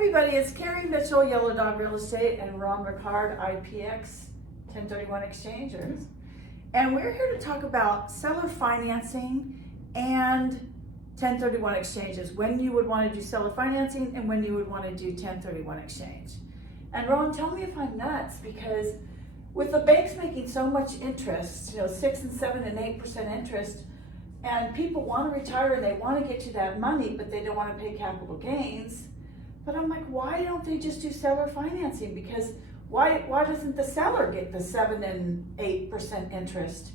everybody, it's Carrie Mitchell, Yellow Dog Real Estate, and Ron Ricard, IPX 1031 Exchangers. And we're here to talk about seller financing and 1031 exchanges, when you would want to do seller financing and when you would want to do 1031 exchange. And Ron, tell me if I'm nuts, because with the banks making so much interest, 6 and 7 and 8% interest, and people want to retire and they want to get to that money, but they don't want to pay capital gains. But I'm like, why don't they just do seller financing? Because why doesn't the seller get the 7 and 8% interest?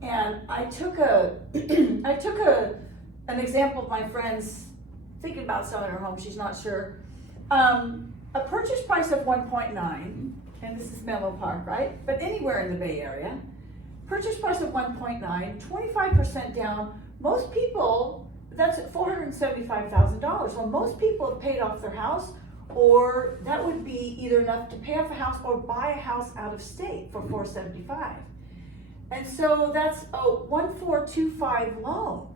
And I took an example of my friends thinking about selling her home. She's not sure. A purchase price of 1.9, and this is Menlo Park, right? But anywhere in the Bay Area. Purchase price of 1.9, 25% down. Most people, that's at $475,000. Well, most people have paid off their house, or that would be either enough to pay off a house or buy a house out of state for $475,000. And so that's a 1.425 loan.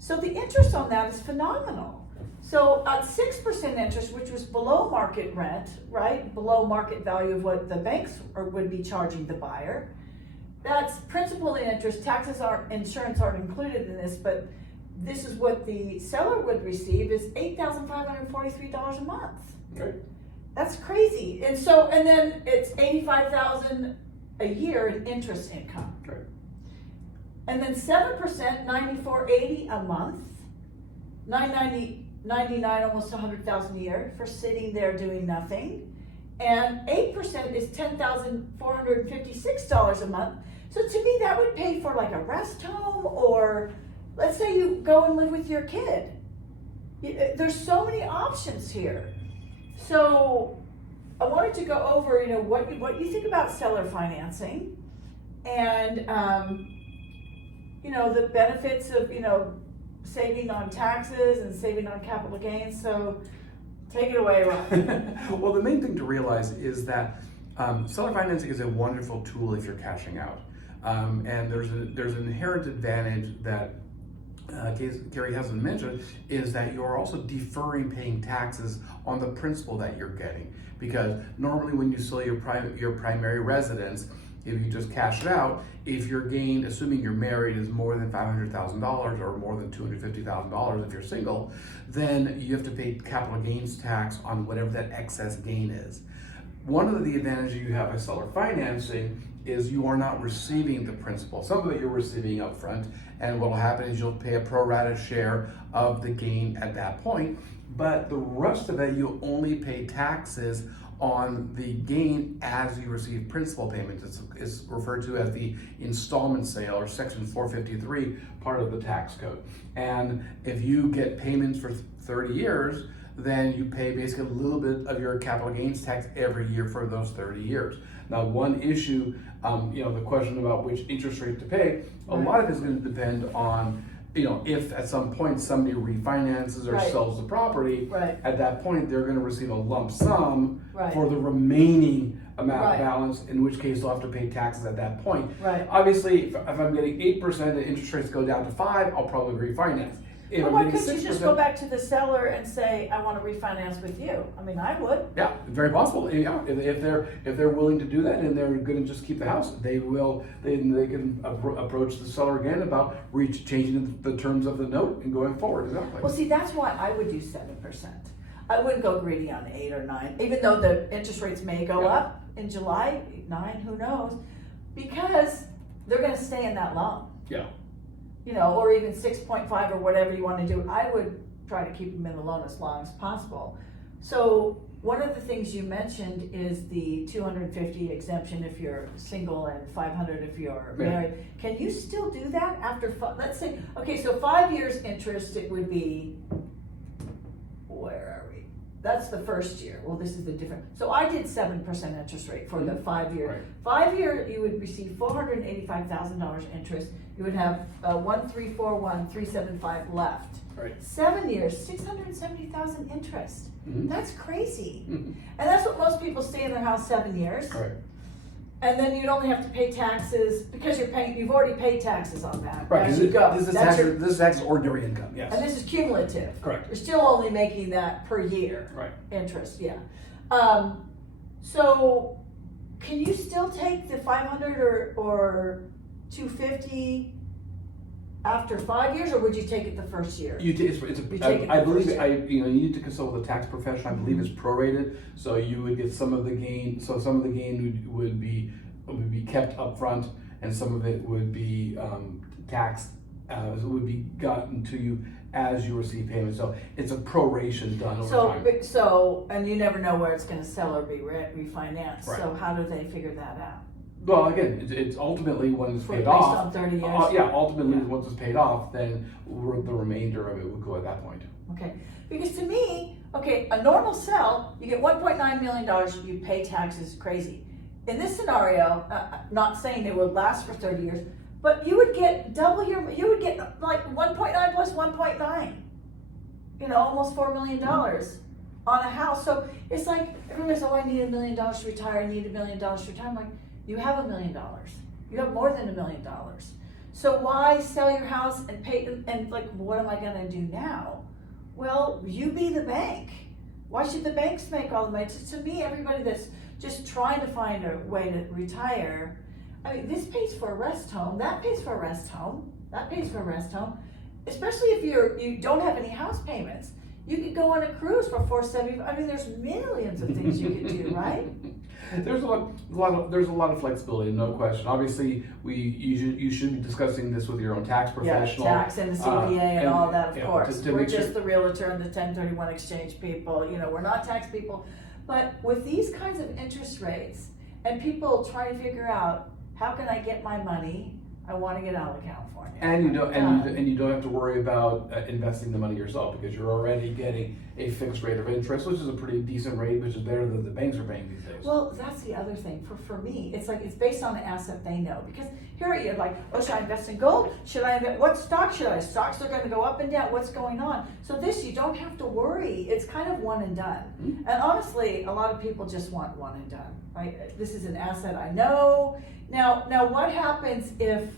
So the interest on that is phenomenal. So at 6% interest, which was below market rent, right? Below market value of what the banks would be charging the buyer. That's principal and interest. Taxes insurance aren't included in this, but this is what the seller would receive is $8,543 a month. Okay. That's crazy. And then it's $85,000 a year in interest income. Okay. And then 7%, $94.80 a month, $999, almost $100,000 a year for sitting there doing nothing. And 8% is $10,456 a month. So to me, that would pay for like a rest home, or let's say you go and live with your kid. There's so many options here. So I wanted to go over, what you think about seller financing, and the benefits of saving on taxes and saving on capital gains. So take it away, Ron. Well, the main thing to realize is that seller financing is a wonderful tool if you're cashing out. And there's an inherent advantage that Gary hasn't mentioned, is that you're also deferring paying taxes on the principal that you're getting. Because normally when you sell your primary residence, if you just cash it out, if your gain, assuming you're married, is more than $500,000 or more than $250,000 if you're single, then you have to pay capital gains tax on whatever that excess gain is. One of the advantages you have by seller financing is you are not receiving the principal. Some of it you're receiving up front, and what will happen is you'll pay a pro rata share of the gain at that point, but the rest of it you only pay taxes on the gain as you receive principal payments. It's referred to as the installment sale, or Section 453, part of the tax code. And if you get payments for 30 years, then you pay basically a little bit of your capital gains tax every year for those 30 years. Now, one issue, the question about which interest rate to pay, a lot of it is going to depend on, if at some point somebody refinances or sells the property, at that point they're going to receive a lump sum for the remaining amount of balance, in which case they'll have to pay taxes at that point. Obviously, if I'm getting 8% and interest rates go down to 5%, I'll probably refinance. Well, why couldn't you just go back to the seller and say, I want to refinance with you? I mean, I would. Yeah, very possible. Yeah, if they're willing to do that and they're going to just keep the house, they will. They can approach the seller again about changing the terms of the note and going forward. Exactly. Well, see, that's why I would do 7%. I wouldn't go greedy on 8 or 9, even though the interest rates may go up in July, 9, who knows? Because they're going to stay in that loan. Yeah. Or even 6.5 or whatever you want to do. I would try to keep them in the loan as long as possible. So one of the things you mentioned is the $250 exemption if you're single and $500 if you're married. Can you still do that after, let's say, okay, so 5 years interest, it would be, where are we? That's the first year. Well, this is the different. So I did 7% interest rate for the 5 year. 5 year, you would receive $485,000 interest. You would have 1,341,375 left. 7 years, $670,000 interest. That's crazy. And that's what most people stay in their house 7 years. And then you'd only have to pay taxes, because you've already paid taxes on that. Right, as because you go. this That's is tax ordinary income, yes. And this is cumulative. Correct. You're still only making that per year. Right. Interest, yeah. So can you still take the 500 or 250 after 5 years, or would you take it the first year? You take, You take it I the believe, first year. you need to consult with a tax professional. I believe it's prorated, so you would get some of the gain. So some of the gain would be kept up front, and some of it would be taxed. Would be gotten to you as you receive payment. So it's a proration done over time. So, and you never know where it's gonna sell or be refinanced, Right. so how do they figure that out? Well, again, it's ultimately when it's paid Based off. on 30 years? Yeah, ultimately Yeah. once it's paid off, then the remainder of it would go at that point. Okay, because to me, okay, a normal sell, you get $1.9 million, you pay taxes, crazy. In this scenario, not saying it would last for 30 years, but you would get you would get like 1.9 plus 1.9, almost $4 million on a house. So it's like, everybody's, oh, I need $1 million to retire, I need $1 million to retire. I'm like, you have $1 million. You have more than $1 million. So why sell your house and pay, and like, what am I gonna do now? Well, you be the bank. Why should the banks make all the money? To me, everybody that's just trying to find a way to retire, I mean, this pays for a rest home, that pays for a rest home, that pays for a rest home. Especially if you don't have any house payments. You could go on a cruise for $475. I mean, there's millions of things you could do, right? There's a lot of flexibility, no question. Obviously, you should be discussing this with your own tax professional. Yeah, tax and the CPA and all that, of course. to We're make just sure- the realtor and the 1031 exchange people, we're not tax people. But with these kinds of interest rates and people trying to figure out, how can I get my money? I want to get out of California. And you don't have to worry about investing the money yourself, because you're already getting a fixed rate of interest, which is a pretty decent rate, which is better than the banks are paying these days. Well, that's the other thing. For me, it's like, it's based on the asset they know. Because here you're like, oh, should I invest in gold? Should I invest, what stock should I? Stocks are going to go up and down. What's going on? So this, you don't have to worry. It's kind of one and done. Mm-hmm. And honestly, a lot of people just want one and done, right? This is an asset I know. Now what happens if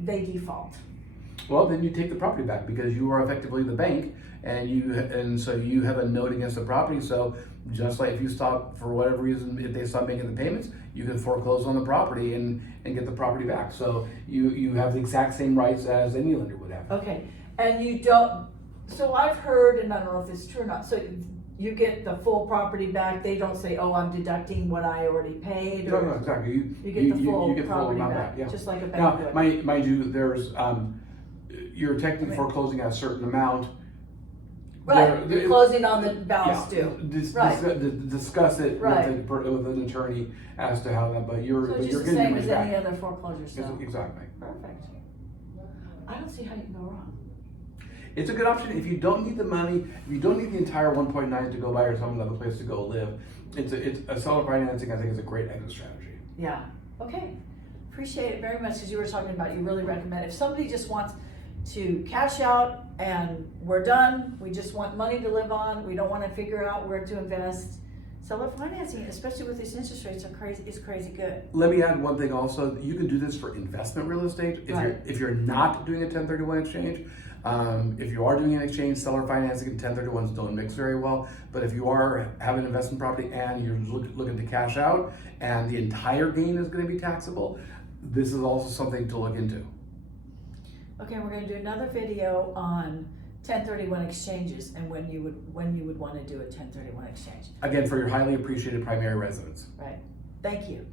they default? Well, then you take the property back, because you are effectively the bank, and so you have a note against the property. So just like if you stop, for whatever reason, if they stop making the payments, you can foreclose on the property and get the property back. So you have the exact same rights as any lender would have. Okay, and you don't, so I've heard, and I don't know if it's true or not, so you get the full property back, they don't say, oh, I'm deducting what I already paid? No, or exactly. You get the full you get the full property amount back, back, yeah. just like a bank Now, would. mind you, there's you're technically foreclosing at a certain amount. Right, There- you're closing on the balance Yeah, due. Right. Discuss it Right. with an attorney as to how that, but you're So it's you're just the getting same your as money any back. other foreclosure sale. Exactly. Perfect. I don't see how you can go wrong. It's a good option if you don't need the money, if you don't need the entire 1.9 to go buy or some another place to go live. It's a seller financing, I think, is a great exit strategy. Yeah, okay. Appreciate it very much, because you were talking about, you really recommend, if somebody just wants to cash out and we're done, we just want money to live on, we don't want to figure out where to invest, seller financing, especially with these interest rates, are crazy, is crazy good. Let me add one thing also. You can do this for investment real estate. If you're not doing a 1031 exchange, if you are doing an exchange, seller financing and 1031s don't mix very well. But if you are having an investment property and you're looking to cash out and the entire gain is going to be taxable, this is also something to look into. Okay, we're going to do another video on 1031 exchanges and when you would want to do a 1031 exchange. Again, for your highly appreciated primary residence. Right. Thank you.